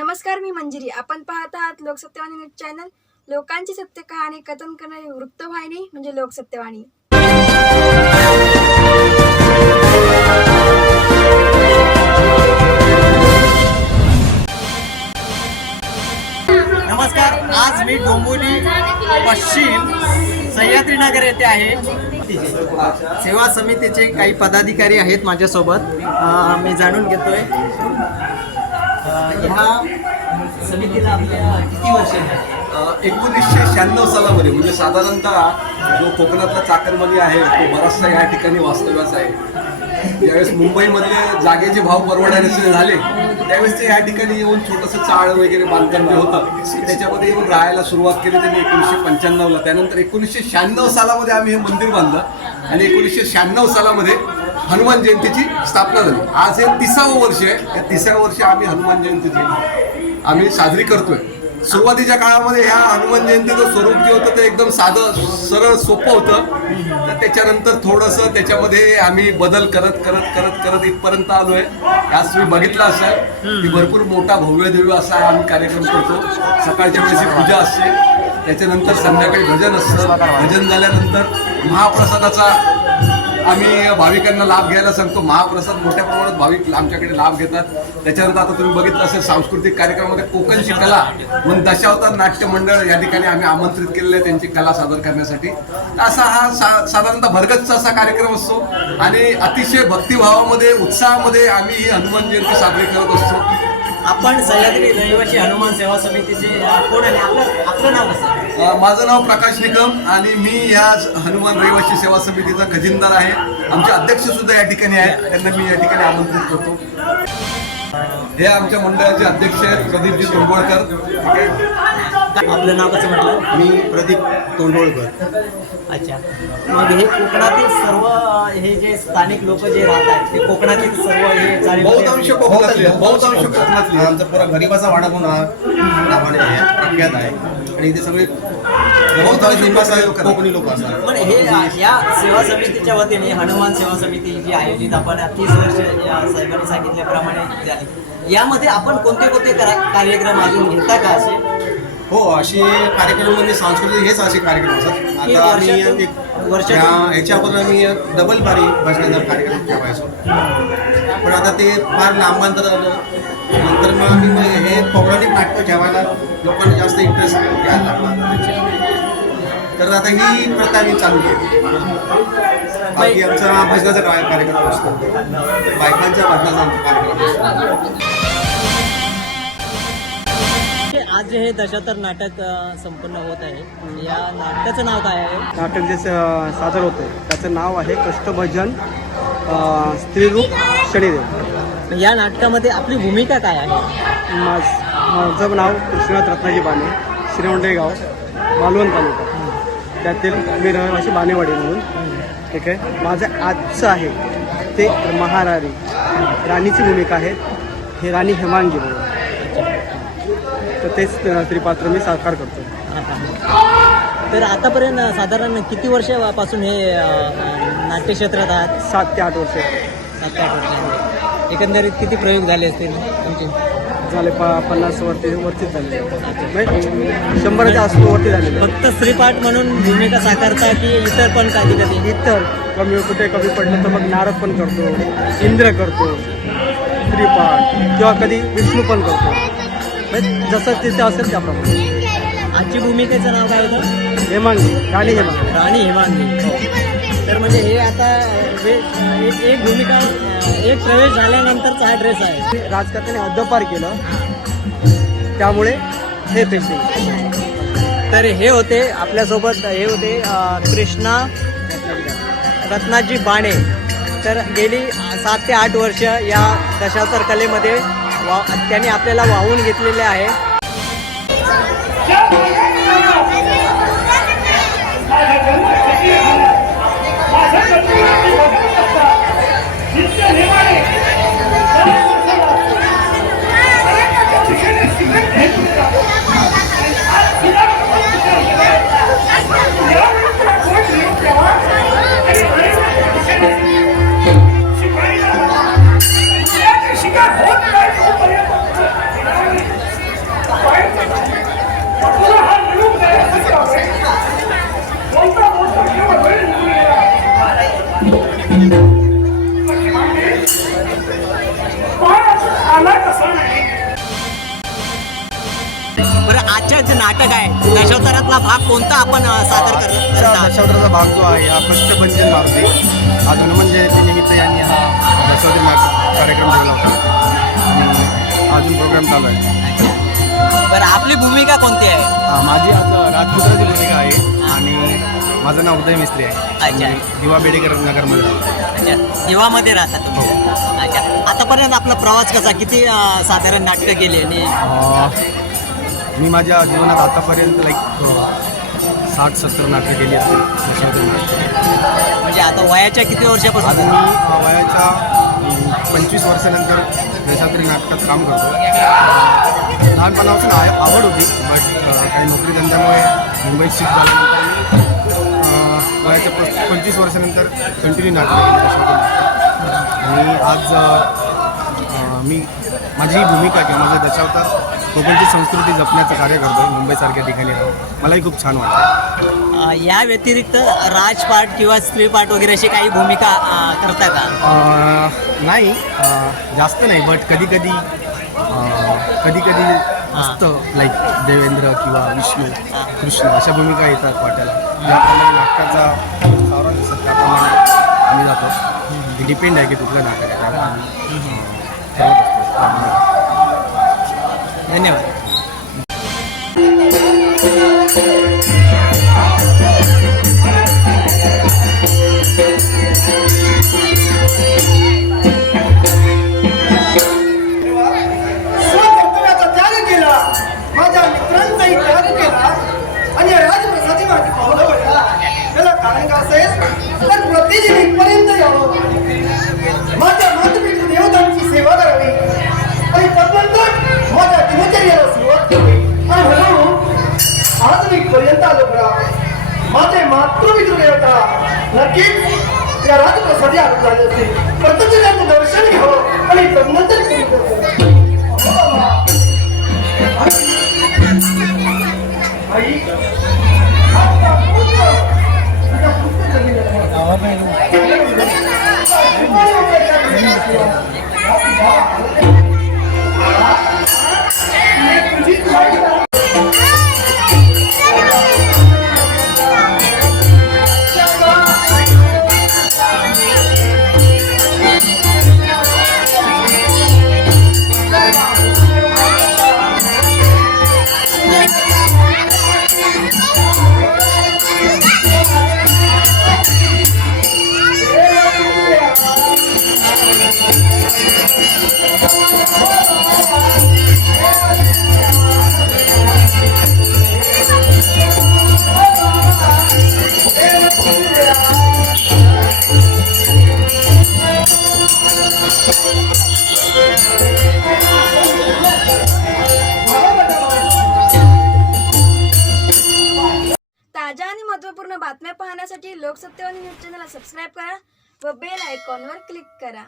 नमस्कार मी मंजिरी. आपण पाहत आहात लोकसत्यवाणी न्यूज चॅनल. लोकांची सत्य कहाणी कथन करणारी वृत्तवाहिनी म्हणजे लोकसत्यवाणी. नमस्कार आज मी डोंबोली पश्चिम सह्याद्रीनगर येथे आहे. सेवा समितीचे काही पदाधिकारी आहेत माझ्यासोबत. मी जाणून घेतोय. ह्या समितीला आपल्या किती वर्ष एकोणीसशे शहाण्णव सालामध्ये म्हणजे साधारणतः जो कोकणातला चाकरमध्ये आहे तो बराचसा या ठिकाणी वास्तव्याचा आहे. ज्यावेळेस मुंबईमधले जागेचे भाव परवडण्याचे झाले त्यावेळेस ते या ठिकाणी येऊन छोटंसं चाळ वगैरे बांधकाम जे होतं त्याच्यामध्ये येऊन राहायला सुरुवात केली त्यांनी एकोणीसशे पंच्याण्णवला. त्यानंतर एकोणीसशे शहाण्णव सालामध्ये आम्ही हे मंदिर बांधलं आणि एकोणीसशे शहाण्णव सालामध्ये हनुमान जयंतीची स्थापना झाली. आज हे तिसावं वर्ष आहे. या तिसाव्या वर्षी आम्ही हनुमान जयंतीची आम्ही साजरी करतोय. सुरुवातीच्या काळामध्ये ह्या हनुमान जयंतीचं स्वरूप जे होतं ते एकदम साधं सरळ सोपं होतं. तर त्याच्यानंतर थोडंसं त्याच्यामध्ये आम्ही बदल करत करत करत करत इथपर्यंत आलो आहे आज तुम्ही बघितलं असाल की भरपूर मोठा भव्य दिव्य असा आम्ही कार्यक्रम करतो. सकाळच्या वेळेस पूजा असते. त्याच्यानंतर संध्याकाळी भजन असतं. भजन झाल्यानंतर महाप्रसादाचा आम्ही भाविकांना लाभ घ्यायला सांगतो. महाप्रसाद मोठ्या प्रमाणात भाविक आमच्याकडे लाभ घेतात. त्याच्यानंतर आता तुम्ही बघितलं असेल सांस्कृतिक कार्यक्रमामध्ये कोकणची कला म्हणून दशावतार नाट्य मंडळ या ठिकाणी आम्ही आमंत्रित केलेलं आहे त्यांची कला सादर करण्यासाठी. असा हा सा साधारणतः भरगतचा असा कार्यक्रम असतो. आणि अतिशय भक्तिभावामध्ये उत्साहामध्ये आम्ही ही हनुमान जयंती साजरी करत असतो. आपण सह्याद्री रहिवासी हनुमान सेवा समितीचे कोण आहे? आपलं आपलं नाव कसं? माझं नाव प्रकाश निकम आणि मी या हनुमान रहिवासी सेवा समितीचा खजिनदार आहे. आमचे अध्यक्ष सुद्धा या ठिकाणी आहेत. त्यांना मी या ठिकाणी आमंत्रित करतो. हे आमच्या मंडळाचे अध्यक्ष आहेत प्रदीपजी आहे आपलं नाव कसं म्हटलं? मी प्रदीप तोंडोळकर. अच्छा. मग हे कोकणातील सर्व हे जे स्थानिक लोक जे राहत आहेत ते कोकणातील सर्व हे बहुतांश कोकणातले. बहुतांश कोकणातले. आमचा पुरा गरिबाचा वाडा म्हणून नावाने आहे प्रख्यात आहे. आणि इथे सगळे कोकणी लोक असतात. पण हे या सेवा समितीच्या वतीने हनुमान सेवा समिती जी आयोजित आपण तीस वर्ष या साहेबांनी सांगितल्याप्रमाणे झाली यामध्ये आपण कोणते कोणते करा- कार्यक्रम अजून घेता का असे? हो असे कार्यक्रम म्हणजे सांस्कृतिक हेच असे कार्यक्रम असतात. आता आम्ही ह्याच्या अगोदर आम्ही डबल बारी भजनाचा कार्यक्रम ठेवायचो पण आता ते फार लांबांतर नंतर मग आम्ही मग हे पौराणिक नाटकं ठेवायला लोकांना जास्त इंटरेस्ट घ्यायला लागला. तर आता ही प्रथा आम्ही चालू केली. बाकी आमचा भजनाचा काय- कार्यक्रम असतो? बायकांच्या भजनाचा आमचा कार्यक्रम असतो. आज जे हे दशातर नाटक संपन्न होत आहे या नाटकाचं नाव काय आहे? नाटक जे स- सादर होतं आहे त्याचं नाव आहे कष्टभजन स्त्रीरूप शनिदेव. या नाटकामध्ये आपली भूमिका काय आहे? माझ माझं नाव कृष्णात रत्नाजी बाणे श्रीमंडई गाव मालवण तालुका. त्यातील मी रहिवासी बाणेवाडी म्हणून. ठीक आहे? माझं आजचं आहे ते महाराणी. राणीची भूमिका आहे. हे राणी हेमांगी म्हणून. तर तेच अ, स्त्रीपात्र मी साकार करतो तर आतापर्यंत साधारण किती वर्षापासून हे नाट्यक्षेत्रात आहात? सात ते आठ वर्ष. सात ते आठ वर्ष एकंदरीत किती प्रयोग झाले असतील तुमचे? झाले प पन्नास वरती वरतीच झाले. म्हणजे शंभराच्या आसपास वरती झालेले फक्त स्त्रीपाठ म्हणून भूमिका साकारता की इतर पण कधी कधी? इतर. कमी कुठे कमी पडलं तर मग नारद पण करतो इंद्र करतो श्रीपाठ किंवा कधी विष्णू पण करतो. म्हणजे जसं तिथे असेल त्याप्रमाणे. आजची भूमिकेचं नाव काय होतं? हेमांगी. राणी हेमांगी. राणी हेमांगी. तर म्हणजे हे आता एक एक भूमिका एक प्रवेश झाल्यानंतरचा हा ड्रेस आहे. राजकारणाने हद्दपार केलं. त्यामुळे हे पेशे तर हे होते आपल्यासोबत हे होते कृष्णा रत्नाजी बाणे. तर गेली सात ते आठ वर्ष या दशावतार कलेमध्ये वा त्यांनी आपल्याला वाहून घेतलेले आहे. Yeah. आजच्या जे नाटक आहे. दशावतारातला भाग कोणता आपण सादर कर करत? दशावताराचा भाग जो आहे हा कष्टभंजन मारुती. आज हनुमान जयंतीनिमित्त यांनी हा दशावतारी नाटक कार्यक्रम ठेवला होता. अजून प्रोग्राम चालू आहे. बरं आपली भूमिका कोणती आहे? हा, माझी आज राजपुत्राची भूमिका आहे आणि माझं नाव उदय मिस्त्री आहे दिवा बेडेकर नगरमध्ये राहतो. अच्छा. दिवामध्ये राहतात तुम्ही. अच्छा. आतापर्यंत आपला प्रवास कसा? किती साधारण नाटकं केली आणि मी माझ्या जीवनात आतापर्यंत लाईक साठ सत्तर नाटकं केली असतील नाटकं म्हणजे आता वयाच्या किती वर्षापासून? मी वयाच्या पंचवीस वर्षानंतर दशावतारी नाटकात काम करतो. लहानपणापासून आय आवड होती बट काही नोकरी धंद्यामुळे मुंबईत शिफ्ट झाल्यानंतर वयाच्या पस पंचवीस वर्षानंतर कंटिन्यू नाटक केली आणि आज मी माझी ही भूमिका किंवा माझं दशावतार कोकणची संस्कृती जपण्याचं कार्य करतो मुंबईसारख्या ठिकाणी राहून. मलाही खूप छान वाटतं. अ, या व्यतिरिक्त राजपाठ किंवा स्त्रीपाठ वगैरे अशी काही भूमिका अ, करता का? अं, नाही अं, जास्त नाही बट कधी कधी कधी कधी असतं लाईक देवेंद्र किंवा विष्णू कृष्ण अशा भूमिका येतात वाट्याला ज्याप्रमाणे नाटकाचा सावरण दिसत त्याप्रमाणे आम्ही जातो. डिपेंड आहे की कुठलं नाटक आहे त्याप्रमाणे. आम्ही, अं, ठरवत असतो त्याप्रमाणे. धन्यवाद पर्यंत आलो बघा माझे मातृमित्र देवता नक्कीच त्या राजप्रसादी आलो झाले असते प्रत्यक्ष त्यांचं दर्शन घ्यावं आणि तदनंतर आई. ताज्या आणि महत्त्वपूर्ण बातम्या पाहण्यासाठी लोकसत्तेवाणी न्यूज चॅनलला सबस्क्राईब करा व बेल आयकॉनवर क्लिक करा.